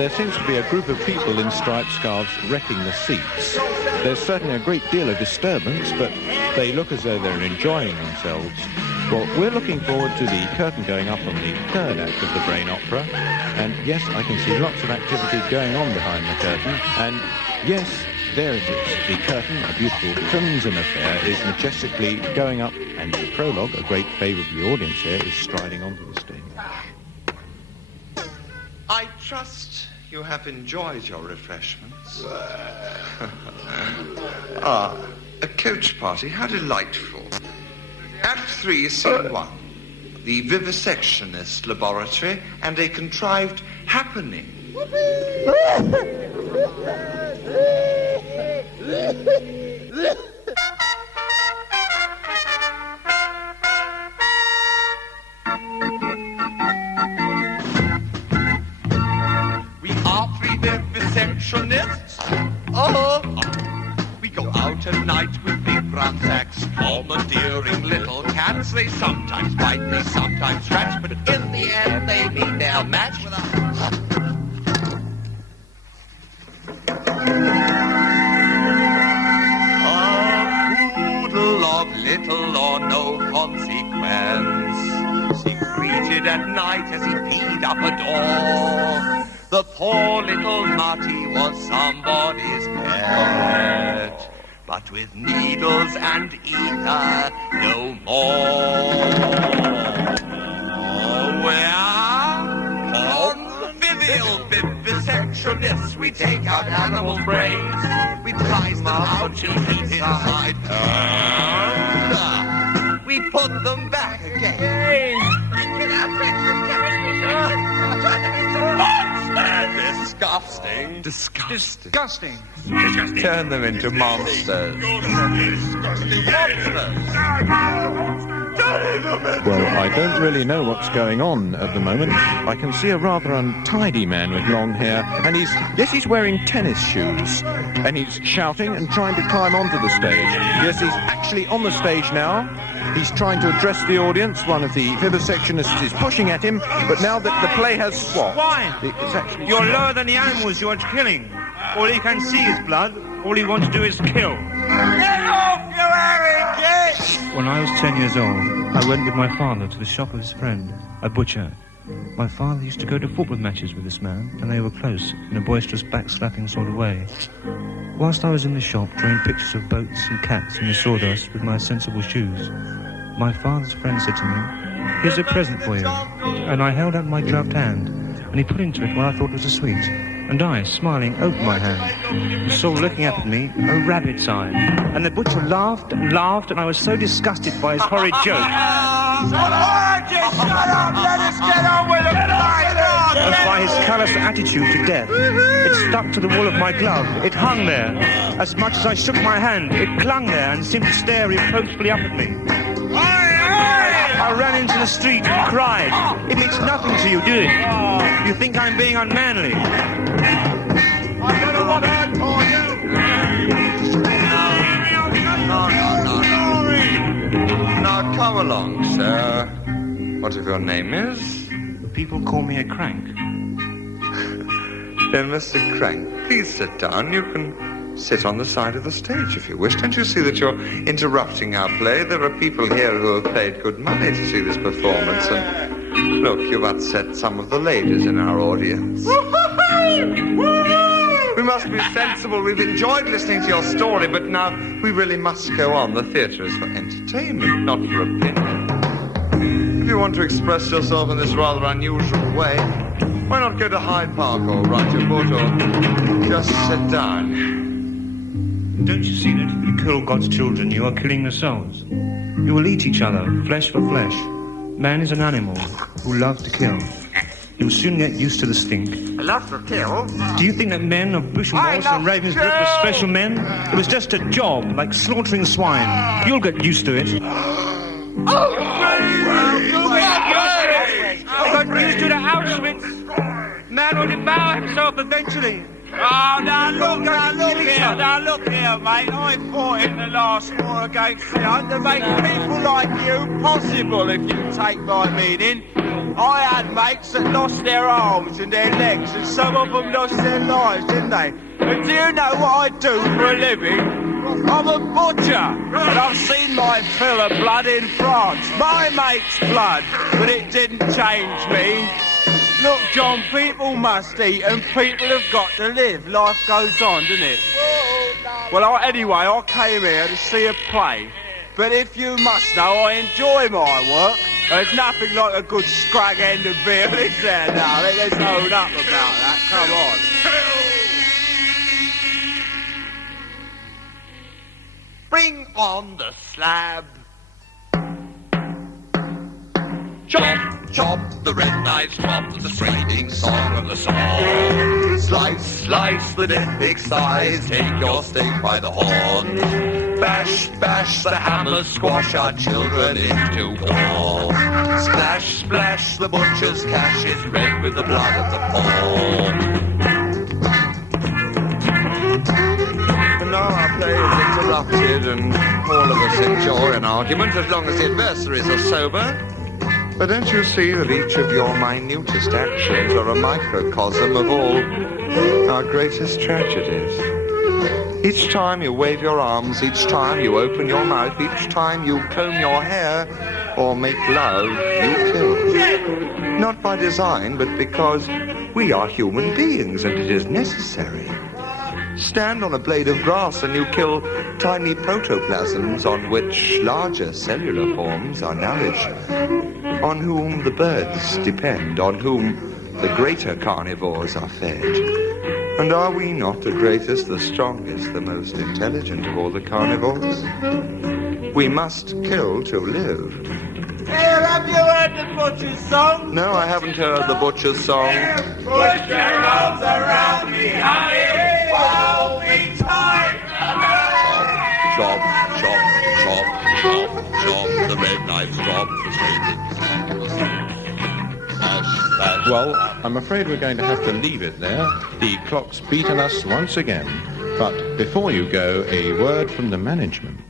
there seems to be a group of people in striped scarves wrecking the seats. There's certainly a great deal of disturbance, but they look as though they're enjoying themselves. Well, we're looking forward to the curtain going up on the third act of the Brain Opera. And yes, I can see lots of activity going on behind the curtain. And yes, there it is. The curtain, a beautiful crimson affair, is majestically going up. And the prologue, a great favourite of the audience here, is striding onto the stage. I trust you have enjoyed your refreshments. A coach party, how delightful. Act 3, Scene 1. The vivisectionist laboratory and a contrived happening. We are 3 vivisectionists. We go out at night with big brown sacks, commandeering little cats. They sometimes bite, they sometimes scratch, but in the end they meet their match with a poodle of little or no consequence, secreted at night as he peed up a door. The poor little Marty was somebody's pet, but with needles and ether, no more. We're convivial vivisectionists. We take out animal brains, we prize them out to eat inside, and we put them back again. Disgusting. Disgusting. Disgusting. Turn them into monsters. Well, I don't really know what's going on at the moment. I can see a rather untidy man with long hair, and he's wearing tennis shoes, and he's shouting and trying to climb onto the stage. Yes, he's actually on the stage now. He's trying to address the audience. One of the vivisectionists is pushing at him, but now that the play has swapped... Swine! It's actually... You're lower than the animals you are killing. All you can see is blood. All you want to do is kill. Get off, you hairy git! When I was 10 years old, I went with my father to the shop of his friend, a butcher. My father used to go to football matches with this man, and they were close, in a boisterous backslapping sort of way. Whilst I was in the shop, drawing pictures of boats and cats in the sawdust with my sensible shoes, my father's friend said to me, "Here's a present for you." And I held out my gloved hand, and he put into it what I thought was a sweet. And I, smiling, opened my hand, and saw looking up at me a rabbit's eye. And the butcher laughed and laughed, and I was so disgusted by his horrid joke. Shut up! Let us get on with the fight! And by his callous attitude to death, it stuck to the wall of my glove. It hung there. As much as I shook my hand, it clung there and seemed to stare reproachfully up at me. I ran into the street and cried. It means nothing to you, do it? You think I'm being unmanly? I don't know what hurt for you! No. Now, come along, sir. What if your name is? People call me a crank. Then, Mr. Crank, please sit down. You can sit on the side of the stage if you wish. Don't you see that you're interrupting our play? There are people here who have paid good money to see this performance. And look, you've upset some of the ladies in our audience. We must be sensible. We've enjoyed listening to your story, but now we really must go on. The theatre is for entertainment, not for opinion. If you want to express yourself in this rather unusual way, why not go to Hyde Park or write your book or just sit down? Don't you see that if you kill God's children, you are killing yourselves? You will eat each other, flesh for flesh. Man is an animal who loves to kill. He will soon get used to the stink. I love to kill. Do you think that men of Bushmills and Ravensbrück were special men? It was just a job, like slaughtering swine. You'll get used to it. You'll get used to it at Auschwitz. Man will devour himself eventually. Oh, now look here, mate. I fought in the last war against the Hun to make people like you possible, if you take my meaning. I had mates that lost their arms and their legs, and some of them lost their lives, didn't they? And do you know what I do for a living? I'm a butcher, and I've seen my fill of blood in France. My mate's blood, but it didn't change me. Look, John, people must eat and people have got to live. Life goes on, doesn't it? Well, anyway, I came here to see a play. But if you must know, I enjoy my work. There's nothing like a good scrag end of beer, is there now? Let's own up about that. Come on. Bring on the slab. Chop, chop, the red knives drop, the straining song of the song. Slice, slice the dead big size, take your steak by the horn. Bash, bash, the hammers squash our children into war. Splash, splash, the butcher's cash is red with the blood of the poor. And now our play is interrupted and all of us enjoy an argument as long as the adversaries are sober. But don't you see that each of your minutest actions are a microcosm of all our greatest tragedies? Each time you wave your arms, each time you open your mouth, each time you comb your hair or make love, you kill. Not by design, but because we are human beings and it is necessary. Stand on a blade of grass and you kill tiny protoplasms on which larger cellular forms are nourished, on whom the birds depend, on whom the greater carnivores are fed. And are we not the greatest, the strongest, the most intelligent of all the carnivores? We must kill to live. Here, have you heard the butcher's song? No, I haven't heard the butcher's song. Put your arms around me, honey, while we time. Chop, chop, chop, chop, chop, the red knives drop, the straight. Well, I'm afraid we're going to have to leave it there. The clock's beaten us once again. But before you go, a word from the management.